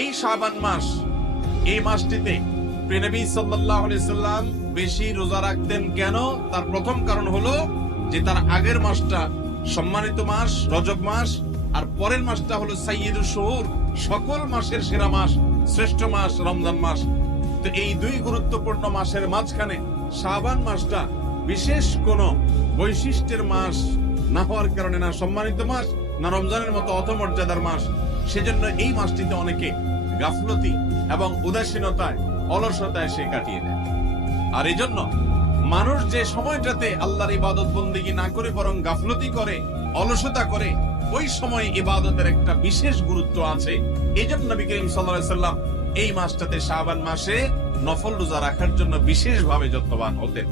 এই শাবান মাস, এই মাসটিতে প্রেনবী আলাইহি সাল্লাম বেশি রোজা রাখতেন কেন? তার প্রথম কারণ হলো যে তার আগের মাসটা সম্মানিত মাস, রজব মাস, আর পরের মাসটা হলো সাইয়্যিদুশ শুহুর, সকল মাসের সেরা মাস, শ্রেষ্ঠ মাস, রমজান মাস। তো এই দুই গুরুত্বপূর্ণ মাসের মাঝখানে শাবান মাসটা বিশেষ কোন বৈশিষ্ট্যের মাস না হওয়ার কারণে না সম্মানিত মাস, না রমজানের মতো অথমর্যাদার মাস। সেজন্য এই মাসটিতে অনেকে গাফলতি এবং উদাসীনতায়, অলসতায় সে কাটিয়ে দেয় আর এই জন্য মানুষ যে সময়টাতে আল্লাহর ইবাদত বন্দিগি না করে বরং গাফলতি করে, অলসতা করে, ওই সময় ইবাদতের একটা বিশেষ গুরুত্ব আছে। এই জন্য নবী করিম সাল্লাম এই মাসটাতে শাবান মাসে নফল রোজা রাখার জন্য বিশেষভাবে যত্নবান হতেন।